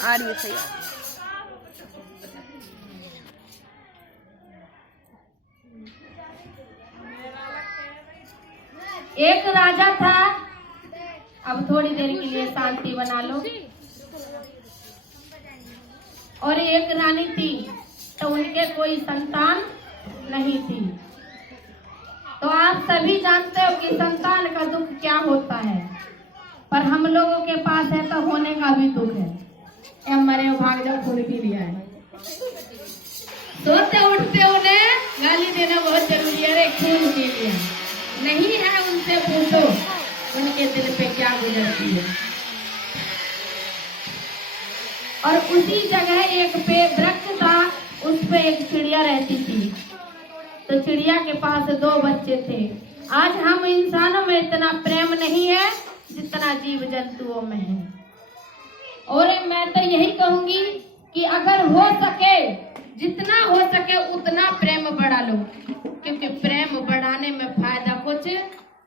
आ रही है सही। एक राजा था, अब थोड़ी देर के लिए शांति बना लो। और एक रानी थी, तो उनके कोई संतान नहीं थी। तो आप सभी जानते हो कि संतान का दुख क्या होता है, पर हम लोगों के पास है तो होने का भी दुख है। मरे भाग जाओ, खून पी लिया है। सोते उठते उन्हें गाली देना बहुत जरूरी है। अरे खून पी लिया नहीं है, उनसे पूछो उनके दिल पे क्या गुजरती है। और उसी जगह एक वृक्ष था, उस पे एक चिड़िया रहती थी। तो चिड़िया के पास 2 बच्चे थे। आज हम इंसानों में इतना प्रेम नहीं है जितना जीव जंतुओं में है। और मैं तो यही कहूंगी कि अगर हो सके, जितना हो सके उतना प्रेम बढ़ा लो, क्योंकि प्रेम बढ़ाने में फायदा कुछ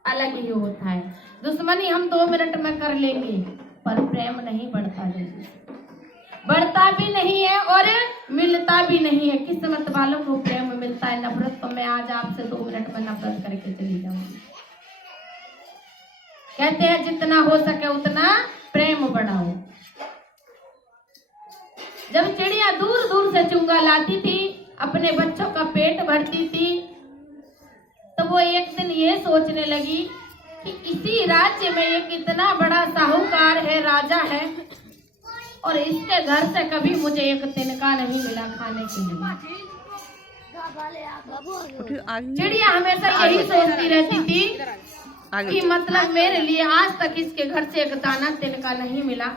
अलग ही होता है। दुश्मनी हम 2 मिनट में कर लेंगे, पर प्रेम नहीं बढ़ता जल्दी, बढ़ता भी नहीं है और मिलता भी नहीं है। किस्मत वालों को प्रेम मिलता है, नफरत तो मैं आज आपसे 2 मिनट में नफरत करके चली जाऊंगी। कहते हैं जितना हो सके उतना प्रेम बढ़ाओ। जब चिड़िया दूर दूर से चुंगा लाती थी, अपने बच्चों का पेट भरती थी, तो वो एक दिन ये सोचने लगी कि इसी राज्य में एक इतना बड़ा साहूकार है, राजा है, और इसके घर से कभी मुझे एक तिनका नहीं मिला खाने के लिए। चिड़िया हमेशा यही सोचती रहती थी कि मतलब मेरे लिए आज तक इसके घर से एक दाना तिनका नहीं मिला,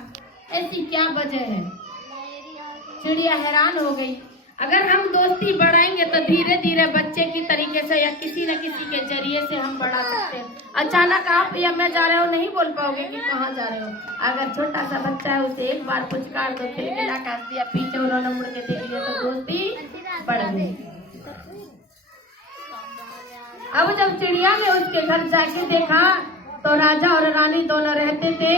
ऐसी क्या वजह है। चिड़िया हैरान हो गई। अगर हम दोस्ती बढ़ाएंगे तो धीरे धीरे बच्चे की तरीके से या किसी न किसी के जरिए से हम बढ़ा सकते हैं। अचानक आप या मैं जा रहे हो नहीं बोल पाओगे कि कहाँ जा रहे हो। अगर छोटा सा बच्चा है, उसे एक बार पुचकार दो, खिलखिला काट दिया, पीछे उन्होंने मुड़ के देख लिया, तो दोस्ती बढ़ गई। अब जब चिड़िया ने उसके घर जाके देखा तो राजा और रानी दोनों रहते थे।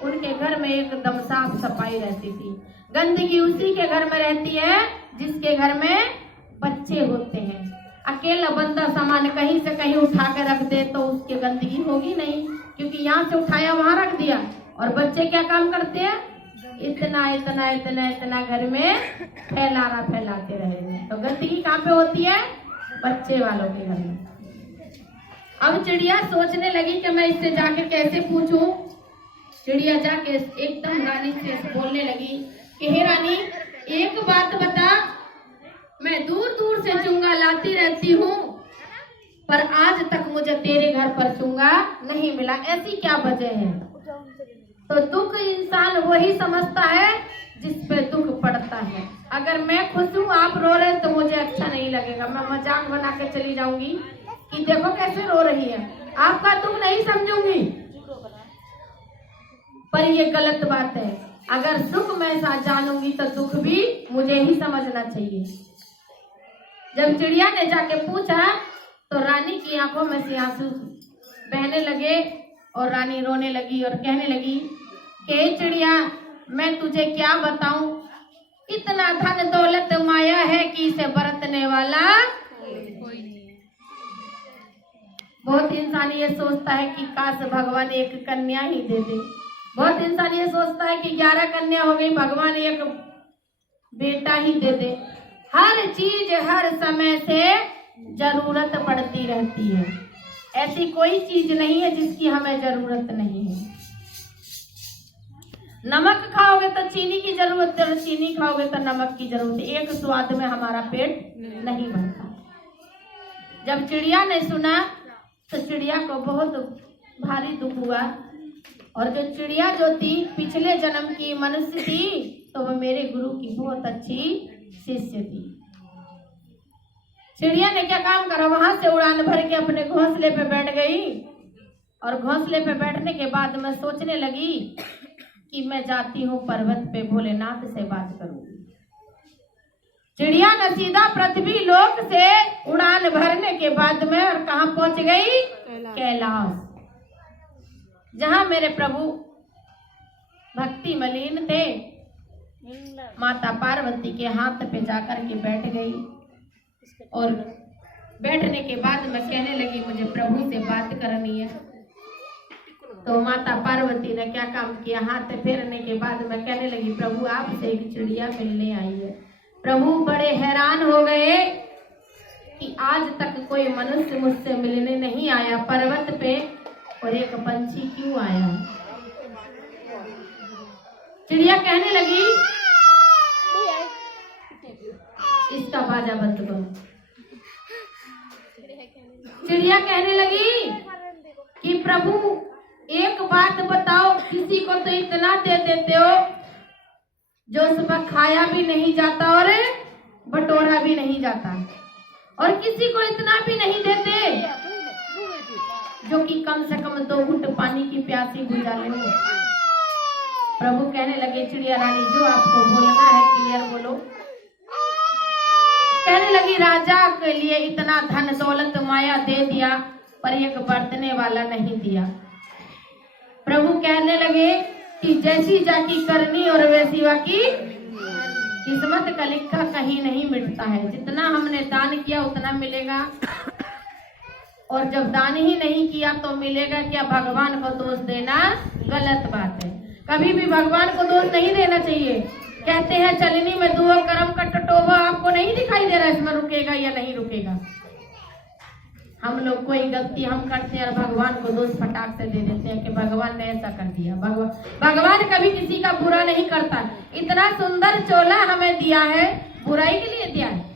उनके घर में एकदम साफ सफाई रहती थी। गंदगी उसी के घर में रहती है जिसके घर में बच्चे होते हैं। अकेला बंदा सामान कहीं से कहीं उठा के रख दे तो उसकी गंदगी होगी नहीं, क्योंकि यहाँ से उठाया वहां रख दिया। और बच्चे क्या काम करते हैं, इतना इतना इतना इतना घर में फैलाते रहे। तो गंदगी कहाँ पे होती है, बच्चे वालों के घर में। अब चिड़िया सोचने लगी कि मैं इससे जाके कैसे पूछूं। चिड़िया जाके एकदम रानी से बोलने लगी कि हे रानी, एक बात बता, मैं दूर दूर से चुंगा लाती रहती हूँ, पर आज तक मुझे तेरे घर पर चुंगा नहीं मिला, ऐसी क्या वजह है। तो दुख इंसान वही समझता है जिस पे दुख पड़ता है। अगर मैं खुश हूँ, आप रो रहे तो मुझे अच्छा नहीं लगेगा, मैं मजाक बना के चली जाऊंगी कि देखो कैसे रो रही है, आपका दुख नहीं समझूंगी, पर ये गलत बात है। अगर सुख मैं साथ जानूंगी तो दुख भी मुझे ही समझना चाहिए। जब चिड़िया ने जाके पूछा तो रानी की आंखों में से आंसू बहने लगे और रानी रोने लगी और कहने लगी कि चिड़िया, मैं तुझे क्या बताऊं, इतना धन दौलत माया है कि इसे बरतने वाला कोई नहीं। बहुत इंसान ये सोचता है कि काश भगवान एक कन्या ही दे दे। बहुत इंसान ये सोचता है कि 11 कन्या हो गई, भगवान एक बेटा ही दे दे। हर चीज हर समय से जरूरत पड़ती रहती है। ऐसी कोई चीज नहीं है जिसकी हमें जरूरत नहीं है। नमक खाओगे तो चीनी की जरूरत है, चीनी खाओगे तो नमक की जरूरत है। एक स्वाद में हमारा पेट नहीं भरता। जब चिड़िया ने सुना तो चिड़िया को बहुत भारी दुख हुआ। और जो चिड़िया जो थी पिछले जन्म की मनुष्य थी, तो वो मेरे गुरु की बहुत अच्छी शिष्य थी। चिड़िया ने क्या काम करा, वहां से उड़ान भर के अपने घोंसले पे बैठ गई। और घोंसले पे बैठने के बाद मैं सोचने लगी कि मैं जाती हूँ पर्वत पे, भोलेनाथ से बात करूंगी। चिड़िया ने सीधा पृथ्वी लोक से उड़ान भरने के बाद में और कहाँ पहुंच गई, कैलाश, जहां मेरे प्रभु भक्ति व्यक्ति मलिन थे। माता पार्वती के हाथ पे जाकर के बैठ गई और बैठने के बाद मैं कहने लगी मुझे प्रभु से बात करनी है। तो माता पार्वती ने क्या काम किया, हाथ फेरने के बाद मैं कहने लगी प्रभु आपसे एक चिड़िया मिलने आई है। प्रभु बड़े हैरान हो गए कि आज तक कोई मनुष्य मुझसे मिलने नहीं आया पर्वत पे, और एक पंछी क्यों आया। चिड़िया कहने लगी, इसका बाजा बंद करो। चिड़िया कहने लगी कि प्रभु एक बात बताओ, किसी को तो इतना दे देते हो जो सुबह खाया भी नहीं जाता और बटोरा भी नहीं जाता, और किसी को इतना भी नहीं देते जो कि कम से कम 2 घूंट पानी की प्यासी बुझा ले। प्रभु कहने लगे चिड़िया रानी जो आपको बोलना है क्लियर बोलो। कहने लगी राजा के लिए इतना धन दौलत माया दे दिया पर एक बरतने वाला नहीं दिया। प्रभु कहने लगे कि जैसी जाकी करनी और वैसी वाकी किस्मत का लिखा कहीं नहीं मिटता है। जितना हमने दान किया उतना मिलेगा, और जब दान ही नहीं किया तो मिलेगा क्या। भगवान को दोष देना गलत बात है। कभी भी भगवान को दोष नहीं देना चाहिए। कहते हैं चलनी में 2 कर्म का टटोबा, आपको नहीं दिखाई दे रहा इसमें रुकेगा या नहीं रुकेगा। हम लोग कोई गलती हम करते हैं और भगवान को दोष फटाक से दे देते हैं कि भगवान ने ऐसा कर दिया। भगवान कभी किसी का बुरा नहीं करता। इतना सुंदर चोला हमें दिया है, बुराई के लिए दिया है।